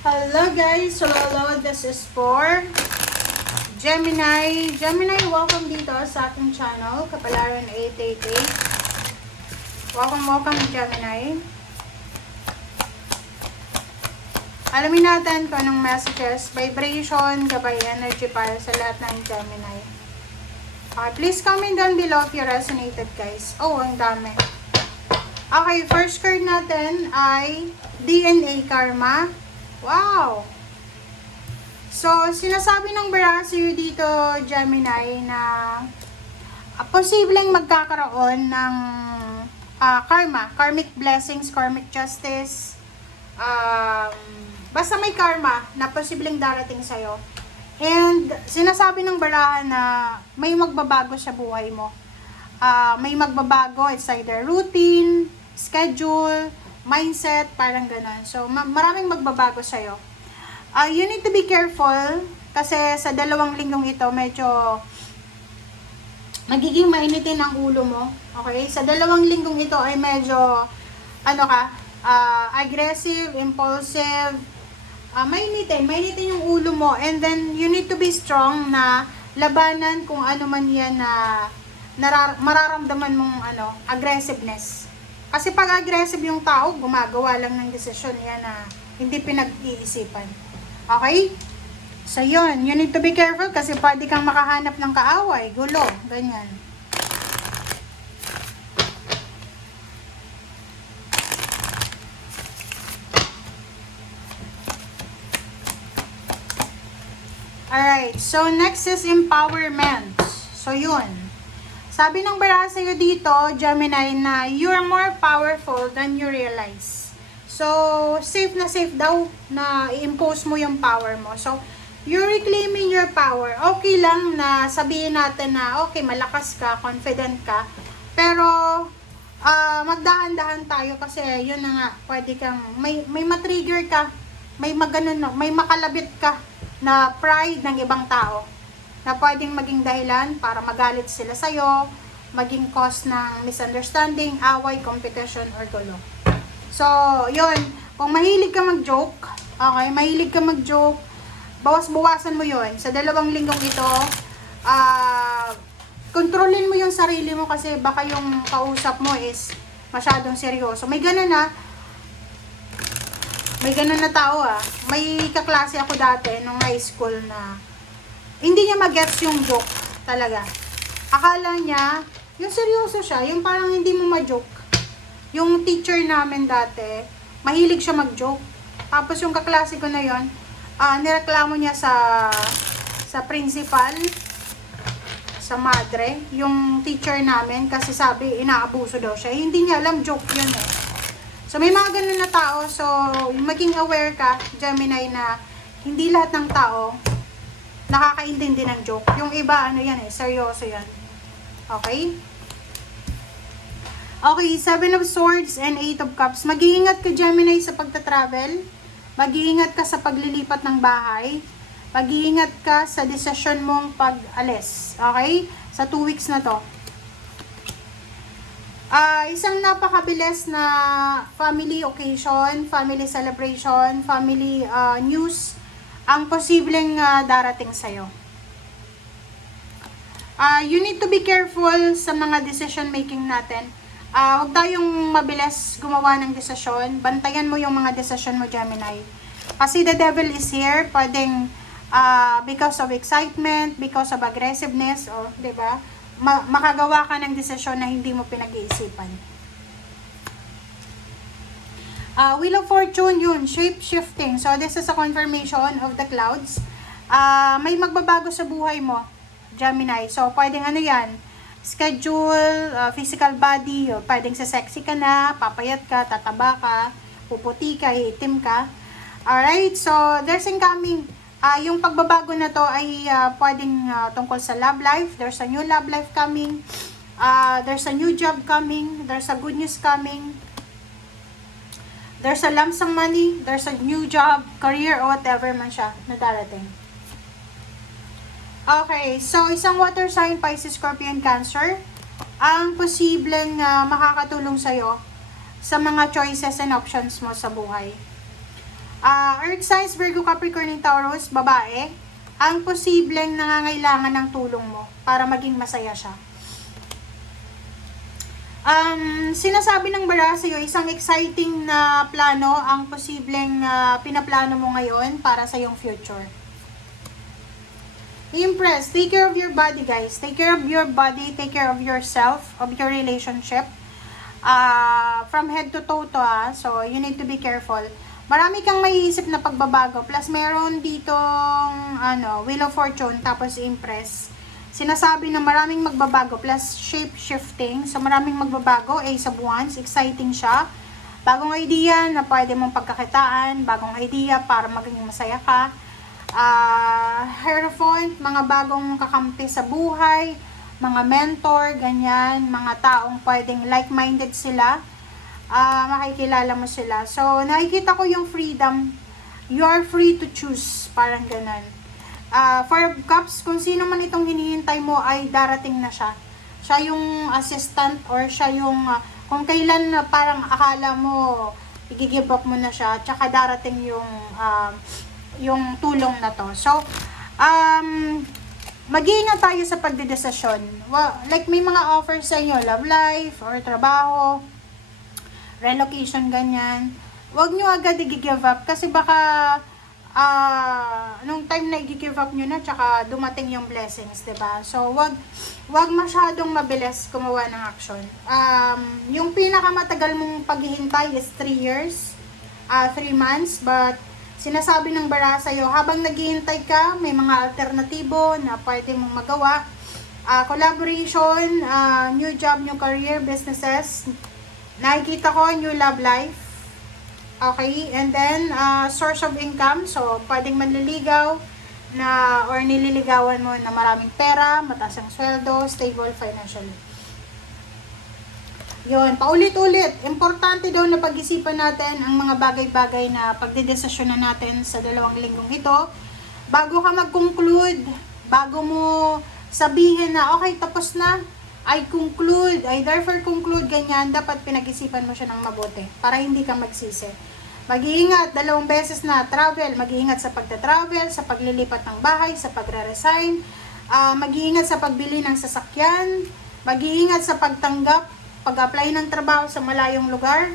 Hello guys! So hello, this is for Gemini. Gemini, welcome dito sa ating channel, Kapalaran 888. Welcome Gemini. Alamin natin kung anong messages, vibration, gabay energy para sa lahat ng Gemini. Okay, please comment down below if you resonated guys. Oh, ang dami. Okay, first card natin ay DNA Karma. Wow! So, sinasabi ng bara sa'yo dito, Gemini, na posibleng magkakaroon ng karmic blessings, karmic justice, basta may karma na posibleng darating sa'yo. And, sinasabi ng barahan na may magbabago sa buhay mo. May magbabago, it's either routine, schedule, mindset, parang ganun. So, maraming magbabago sa'yo. You need to be careful kasi sa 2 linggong ito, medyo magiging mainitin ang ulo mo. Okay? Sa 2 linggong ito ay medyo, aggressive, impulsive, mainitin yung ulo mo. And then, you need to be strong na labanan kung ano man yan na mararamdaman mong aggressiveness. Kasi pag aggressive yung tao, gumagawa lang ng desisyon yan na hindi pinag-iisipan. Okay? So yun, you need to be careful kasi pwede kang makahanap ng kaaway, gulo, ganyan. Alright, so next is empowerment. So yun. Sabi ng bara sa'yo dito, Gemini, na you're more powerful than you realize. So, safe na safe daw na i-impose mo yung power mo. So, you're reclaiming your power. Okay lang na sabihin natin na, okay, malakas ka, confident ka. Pero, magdahan-dahan tayo kasi yun na nga, pwede kang, may matrigger ka, may makalabit ka na pride ng ibang tao na pwedeng maging dahilan para magalit sila sa'yo, maging cause ng misunderstanding, away, competition, or gulo. So, yun. Kung mahilig ka mag-joke, okay, mahilig ka mag-joke, bawas-bawasan mo yun. Sa 2 linggong ito, kontrolin mo yung sarili mo kasi baka yung kausap mo is masyadong seryoso. May ganun na tao May kaklase ako dati nung high school na hindi niya mag-gets yung joke talaga. Akala niya, yung seryoso siya, yung parang hindi mo ma-joke. Yung teacher namin dati, mahilig siya mag-joke. Tapos yung kaklase ko na yon, nireklamo niya sa principal, sa madre, yung teacher namin, kasi sabi, inaabuso daw siya. Hindi niya alam, joke yun eh. So may mga ganun na tao, so maging aware ka, Gemini, na hindi lahat ng tao nakakaintindi ng joke. Yung iba, seryoso yan. Okay? Okay, 7 of Swords and 8 of Cups. Mag-iingat ka, Gemini, sa pagta-travel. Mag-iingat ka sa paglilipat ng bahay. Mag-iingat ka sa desisyon mong pag-alis. Okay? Sa 2 weeks na to. Isang napakabilis na family occasion, family celebration, family news ang posibleng darating sa'yo. You need to be careful sa mga decision making natin. Huwag tayong mabilis gumawa ng desisyon. Bantayan mo yung mga desisyon mo, Gemini. Kasi the devil is here. Pwedeng because of excitement, because of aggressiveness, o, diba? Makagawa ka ng desisyon na hindi mo pinag-iisipan. Wheel of Fortune, yun, shape-shifting. So, this is a confirmation of the clouds. May magbabago sa buhay mo, Gemini. So, pwedeng yan, schedule, physical body, o pwedeng sa sexy ka na, papayat ka, tataba ka, puputi ka, itim ka. Alright, so, there's incoming. Yung pagbabago na to ay pwedeng tungkol sa love life. There's a new love life coming. There's a new job coming. There's a good news coming. There's a lump sum money. There's a new job, career, or whatever man siya na darating. Okay, so isang water sign, Pisces, Scorpion, Cancer, ang posibleng makakatulong sa'yo sa mga choices and options mo sa buhay. Earth signs, Virgo, Capricorn, and Taurus, babae, ang posibleng nangangailangan ng tulong mo para maging masaya siya. Sinasabi ng bara sa'yo, isang exciting na plano ang posibleng pinaplano mo ngayon para sa iyong future. Empress, take care of your body, guys. Take care of your body, take care of yourself, of your relationship. From head to toe to, so you need to be careful. Marami kang maiisip na pagbabago, plus meron ditong Wheel of Fortune, tapos Empress. Sinasabi na maraming magbabago, plus shape shifting, so maraming magbabago. Ace of Wands, exciting siya. Bagong idea na pwede mong pagkakitaan, bagong idea para maging masaya ka. Hierophant, mga bagong kakampi sa buhay, mga mentor, ganyan, mga taong pwedeng like-minded sila, makikilala mo sila. So, nakikita ko yung freedom, you are free to choose, parang ganun. Four of Cups, kung sino man itong hinihintay mo ay darating na siya. Siya yung assistant or siya yung, kung kailan parang akala mo, i-give up mo na siya, tsaka darating yung tulong na to. So, mag-iingat tayo sa pagdedesisyon. Like may mga offers sa inyo, love life, or trabaho, relocation, ganyan. Huwag nyo agad i-give up kasi baka nung time na i-give up nyo na, tsaka dumating yung blessings, diba? So, wag masyadong mabilis gumawa ng action. Yung pinakamatagal mong paghihintay is 3 years, 3 months, but sinasabi ng bara sa'yo, habang naghihintay ka, may mga alternatibo na pwede mong magawa. Collaboration, new job, new career, businesses. Nakikita ko, new love life. Okay, and then, source of income. So, pwedeng manliligaw na, or nililigawan mo na maraming pera, mataas ang sweldo, stable financially. Yun, paulit-ulit. Importante daw na pag-isipan natin ang mga bagay-bagay na pagdedesisyon na natin sa 2 linggong ito. Bago ka mag-conclude, bago mo sabihin na, okay, tapos na, I conclude, I therefore conclude, ganyan, dapat pinag-isipan mo siya ng mabuti para hindi ka magsisi. Mag-iingat, 2 beses na travel, mag-iingat sa pagta-travel, sa paglilipat ng bahay, sa pagre-resign, mag-iingat sa pagbili ng sasakyan, mag-iingat sa pagtanggap, pag-apply ng trabaho sa malayong lugar,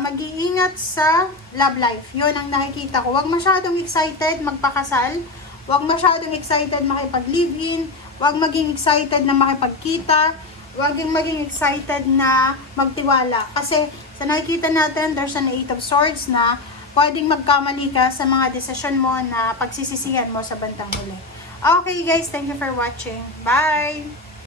mag-iingat sa love life. Yun ang nakikita ko. Huwag masyadong excited magpakasal, huwag masyadong excited makipag-live-in, huwag maging excited na makipagkita, huwag maging excited na magtiwala. Kasi sa nakikita natin, there's an 8 of Swords na pwedeng magkamali ka sa mga desisyon mo na pagsisisihan mo sa bandang huli. Okay guys, thank you for watching. Bye!